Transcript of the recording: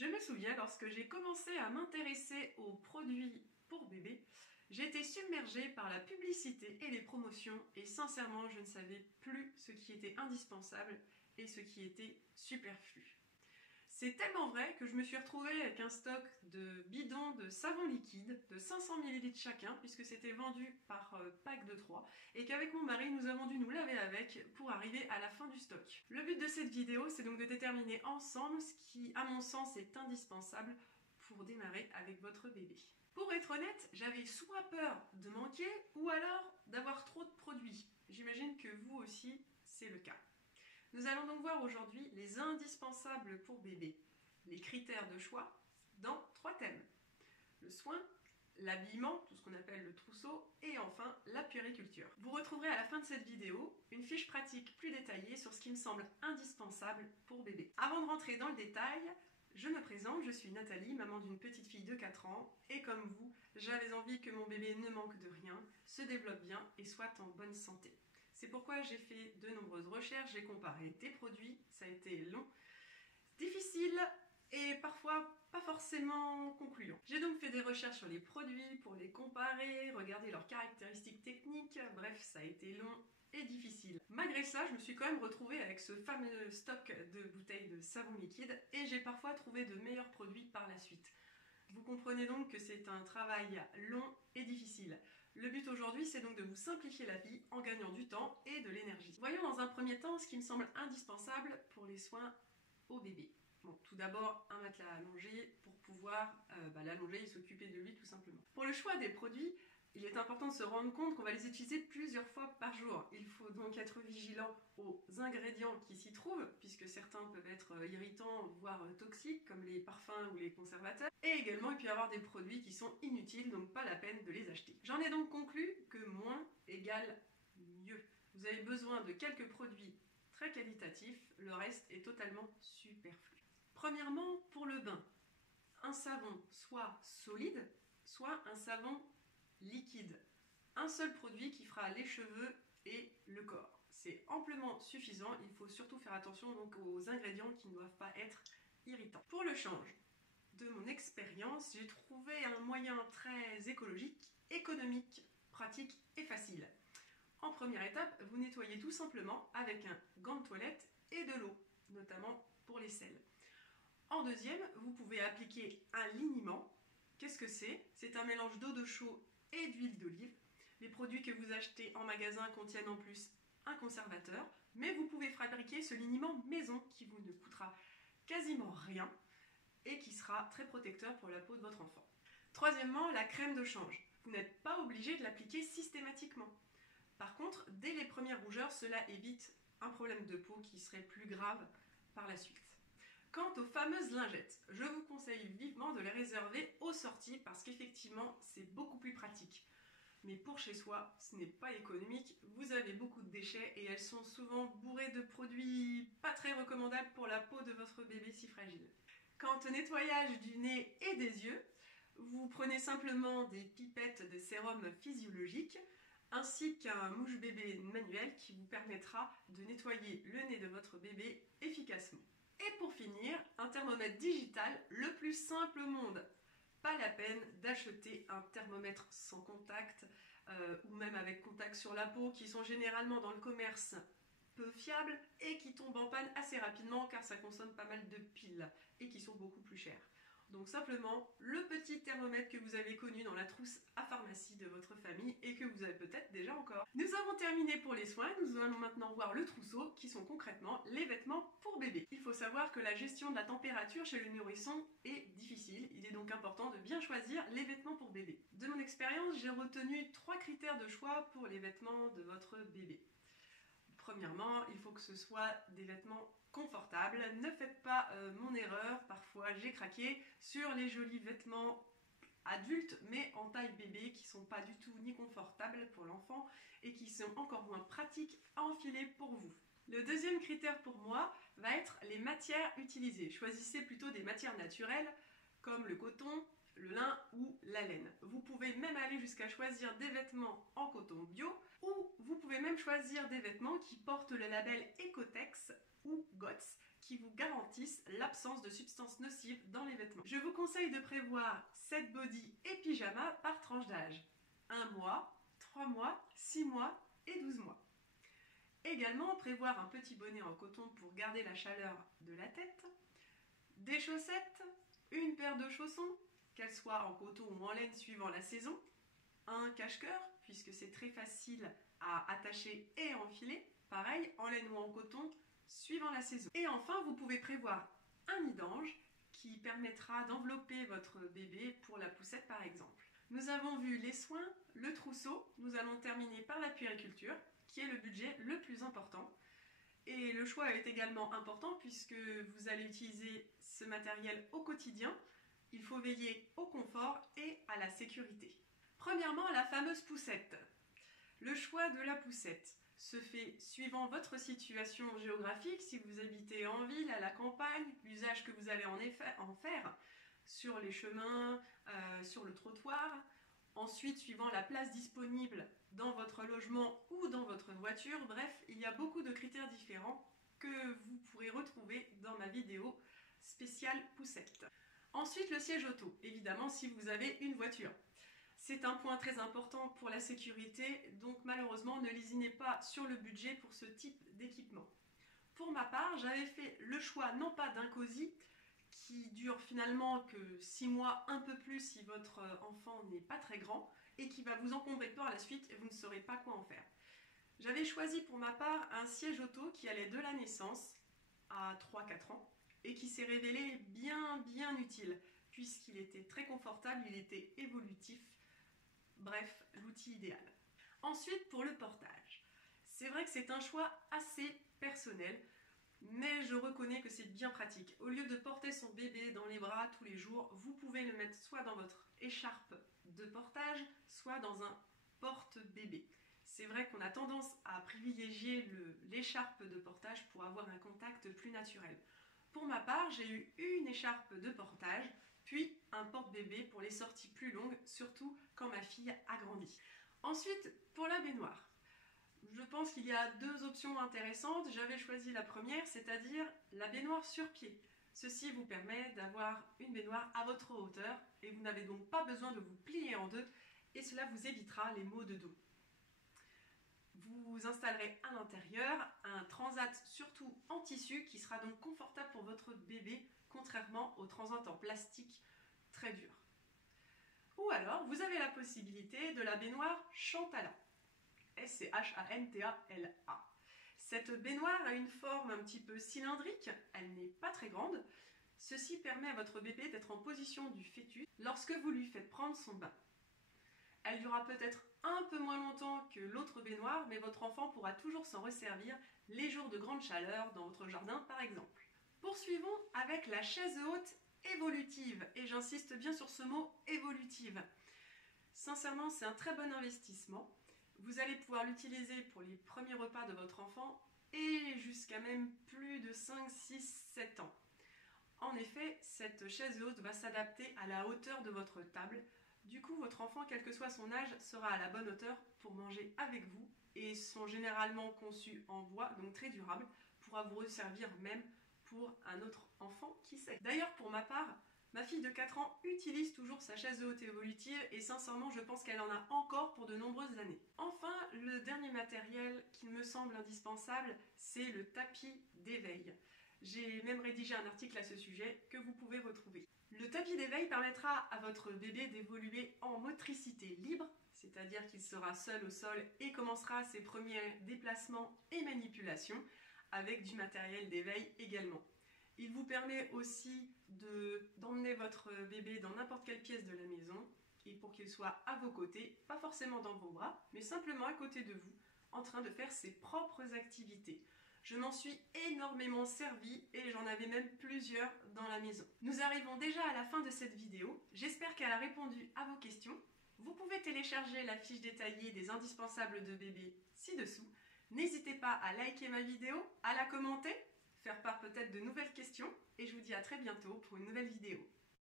Je me souviens, lorsque j'ai commencé à m'intéresser aux produits pour bébé, j'ai été submergée par la publicité et les promotions et sincèrement, je ne savais plus ce qui était indispensable et ce qui était superflu. C'est tellement vrai que je me suis retrouvée avec un stock de bidons de savon liquide de 500 ml chacun, puisque c'était vendu par pack de 3, et qu'avec mon mari, nous avons dû nous laver avec pour arriver à la fin du stock. Le but de cette vidéo, c'est donc de déterminer ensemble ce qui, à mon sens, est indispensable pour démarrer avec votre bébé. Pour être honnête, j'avais soit peur de manquer, ou alors d'avoir trop de produits. J'imagine que vous aussi, c'est le cas. Nous allons donc voir aujourd'hui les indispensables pour bébé, les critères de choix dans 3 thèmes. Le soin, l'habillement, tout ce qu'on appelle le trousseau, et enfin la puériculture. Vous retrouverez à la fin de cette vidéo une fiche pratique plus détaillée sur ce qui me semble indispensable pour bébé. Avant de rentrer dans le détail, je me présente, je suis Nathalie, maman d'une petite fille de 4 ans, et comme vous, j'avais envie que mon bébé ne manque de rien, se développe bien et soit en bonne santé. C'est pourquoi j'ai fait de nombreuses recherches, j'ai comparé des produits, ça a été long, difficile et parfois pas forcément concluant. J'ai donc fait des recherches sur les produits pour les comparer, regarder leurs caractéristiques techniques, bref, ça a été long et difficile. Malgré ça, je me suis quand même retrouvée avec ce fameux stock de bouteilles de savon liquide et j'ai parfois trouvé de meilleurs produits par la suite. Vous comprenez donc que c'est un travail long et difficile. Le but aujourd'hui, c'est donc de vous simplifier la vie en gagnant du temps et de l'énergie. Voyons dans un premier temps ce qui me semble indispensable pour les soins au bébé. Bon, tout d'abord, un matelas allongé pour pouvoir l'allonger et s'occuper de lui tout simplement. Pour le choix des produits, il est important de se rendre compte qu'on va les utiliser plusieurs fois par jour. Il faut donc être vigilant aux ingrédients qui s'y trouvent, puisque certains peuvent être irritants, voire toxiques, comme les parfums ou les conservateurs. Et également, il peut y avoir des produits qui sont inutiles, donc pas la peine de les acheter. J'en ai donc conclu que moins égale mieux. Vous avez besoin de quelques produits très qualitatifs, le reste est totalement superflu. Premièrement, pour le bain, un savon soit solide, soit un savon liquide. Un seul produit qui fera les cheveux et le corps. C'est amplement suffisant, il faut surtout faire attention donc aux ingrédients qui ne doivent pas être irritants. Pour le change, de mon expérience, j'ai trouvé un moyen très écologique, économique, pratique et facile. En première étape, vous nettoyez tout simplement avec un gant de toilette et de l'eau, notamment pour les selles. En deuxième, vous pouvez appliquer un liniment. Qu'est-ce que c'est? C'est un mélange d'eau de chaux et d'huile d'olive. Les produits que vous achetez en magasin contiennent en plus un conservateur, mais vous pouvez fabriquer ce liniment maison qui vous ne coûtera quasiment rien et qui sera très protecteur pour la peau de votre enfant. Troisièmement, la crème de change. Vous n'êtes pas obligé de l'appliquer systématiquement. Par contre, dès les premières rougeurs, cela évite un problème de peau qui serait plus grave par la suite. Quant aux fameuses lingettes, je vous conseille vivement de les réserver aux sorties parce qu'effectivement, c'est beaucoup plus pratique. Mais pour chez soi, ce n'est pas économique, vous avez beaucoup de déchets et elles sont souvent bourrées de produits pas très recommandables pour la peau de votre bébé si fragile. Quant au nettoyage du nez et des yeux, vous prenez simplement des pipettes de sérum physiologique ainsi qu'un mouche-bébé manuel qui vous permettra de nettoyer le nez de votre bébé efficacement. Et pour finir, un thermomètre digital, le plus simple au monde. Pas la peine d'acheter un thermomètre sans contact ou même avec contact sur la peau qui sont généralement dans le commerce peu fiables et qui tombent en panne assez rapidement car ça consomme pas mal de piles et qui sont beaucoup plus chères. Donc simplement le petit thermomètre que vous avez connu dans la trousse à pharmacie de votre famille et que vous avez peut-être déjà encore. Nous avons terminé pour les soins, nous allons maintenant voir le trousseau qui sont concrètement les vêtements pour bébé. Il faut savoir que la gestion de la température chez le nourrisson est difficile, il est donc important de bien choisir les vêtements pour bébé. De mon expérience, j'ai retenu 3 critères de choix pour les vêtements de votre bébé. Premièrement, il faut que ce soit des vêtements confortables. Ne faites pas mon erreur, parfois j'ai craqué sur les jolis vêtements adultes mais en taille bébé qui sont pas du tout ni confortables pour l'enfant et qui sont encore moins pratiques à enfiler pour vous. Le deuxième critère pour moi va être les matières utilisées. Choisissez plutôt des matières naturelles comme le coton, le lin ou la laine. Vous pouvez même aller jusqu'à choisir des vêtements en coton bio ou vous pouvez même choisir des vêtements qui portent le label Ecotex ou GOTS qui vous garantissent l'absence de substances nocives dans les vêtements. Je vous conseille de prévoir 7 bodys et pyjamas par tranche d'âge. 1 mois, 3 mois, 6 mois et 12 mois. Également, prévoir un petit bonnet en coton pour garder la chaleur de la tête. Des chaussettes, une paire de chaussons, qu'elles soient en coton ou en laine suivant la saison. Un cache-cœur, puisque c'est très facile à attacher et enfiler. Pareil, en laine ou en coton, suivant la saison. Et enfin, vous pouvez prévoir un nid d'ange qui permettra d'envelopper votre bébé pour la poussette par exemple. Nous avons vu les soins, le trousseau. Nous allons terminer par la puériculture, qui est le budget le plus important. Et le choix est également important puisque vous allez utiliser ce matériel au quotidien. Il faut veiller au confort et à la sécurité. Premièrement, la fameuse poussette. Le choix de la poussette se fait suivant votre situation géographique, si vous habitez en ville, à la campagne, l'usage que vous allez en faire sur les chemins, sur le trottoir. Ensuite, suivant la place disponible dans votre logement ou dans votre voiture, bref, il y a beaucoup de critères différents que vous pourrez retrouver dans ma vidéo spéciale poussette. Ensuite, le siège auto, évidemment si vous avez une voiture. C'est un point très important pour la sécurité, donc malheureusement ne lésinez pas sur le budget pour ce type d'équipement. Pour ma part, j'avais fait le choix non pas d'un cosy, qui dure finalement que 6 mois, un peu plus si votre enfant n'est pas très grand, et qui va vous encombrer par la suite et vous ne saurez pas quoi en faire. J'avais choisi pour ma part un siège auto qui allait de la naissance à 3-4 ans, et qui s'est révélé bien utile, puisqu'il était très confortable, il était évolutif. Bref, l'outil idéal. Ensuite, pour le portage. C'est vrai que c'est un choix assez personnel, mais je reconnais que c'est bien pratique. Au lieu de porter son bébé dans les bras tous les jours, vous pouvez le mettre soit dans votre écharpe de portage, soit dans un porte-bébé. C'est vrai qu'on a tendance à privilégier l'écharpe de portage pour avoir un contact plus naturel. Pour ma part, j'ai eu une écharpe de portage, puis un porte-bébé pour les sorties plus longues, surtout quand ma fille a grandi. Ensuite, pour la baignoire. Je pense qu'il y a 2 options intéressantes. J'avais choisi la première, c'est-à-dire la baignoire sur pied. Ceci vous permet d'avoir une baignoire à votre hauteur et vous n'avez donc pas besoin de vous plier en deux et cela vous évitera les maux de dos. Vous installerez à l'intérieur un transat surtout en tissu qui sera donc confortable pour votre bébé, contrairement au transat en plastique très dur. Ou alors, vous avez la possibilité de la baignoire Chantala. S-C-H-A-N-T-A-L-A. Cette baignoire a une forme un petit peu cylindrique, elle n'est pas très grande. Ceci permet à votre bébé d'être en position du fœtus lorsque vous lui faites prendre son bain. Elle durera peut-être un peu moins longtemps que l'autre baignoire, mais votre enfant pourra toujours s'en resservir les jours de grande chaleur dans votre jardin par exemple. Poursuivons avec la chaise haute évolutive, et j'insiste bien sur ce mot évolutive. Sincèrement, c'est un très bon investissement. Vous allez pouvoir l'utiliser pour les premiers repas de votre enfant et jusqu'à même plus de 5, 6, 7 ans. En effet, cette chaise haute va s'adapter à la hauteur de votre table. Du coup, votre enfant, quel que soit son âge, sera à la bonne hauteur pour manger avec vous et sont généralement conçus en bois, donc très durables, pourra vous resservir même pour un autre enfant, qui sait. D'ailleurs, pour ma part, ma fille de 4 ans utilise toujours sa chaise haute évolutive et sincèrement, je pense qu'elle en a encore pour de nombreuses années. Enfin, le dernier matériel qui me semble indispensable, c'est le tapis d'éveil. J'ai même rédigé un article à ce sujet que vous pouvez retrouver. Le tapis d'éveil permettra à votre bébé d'évoluer en motricité libre, c'est-à-dire qu'il sera seul au sol et commencera ses premiers déplacements et manipulations avec du matériel d'éveil également. Il vous permet aussi d'emmener votre bébé dans n'importe quelle pièce de la maison et pour qu'il soit à vos côtés, pas forcément dans vos bras, mais simplement à côté de vous, en train de faire ses propres activités. Je m'en suis énormément servie et j'en avais même plusieurs dans la maison. Nous arrivons déjà à la fin de cette vidéo. J'espère qu'elle a répondu à vos questions. Vous pouvez télécharger la fiche détaillée des indispensables de bébé ci-dessous. N'hésitez pas à liker ma vidéo, à la commenter, faire part peut-être de nouvelles questions et je vous dis à très bientôt pour une nouvelle vidéo.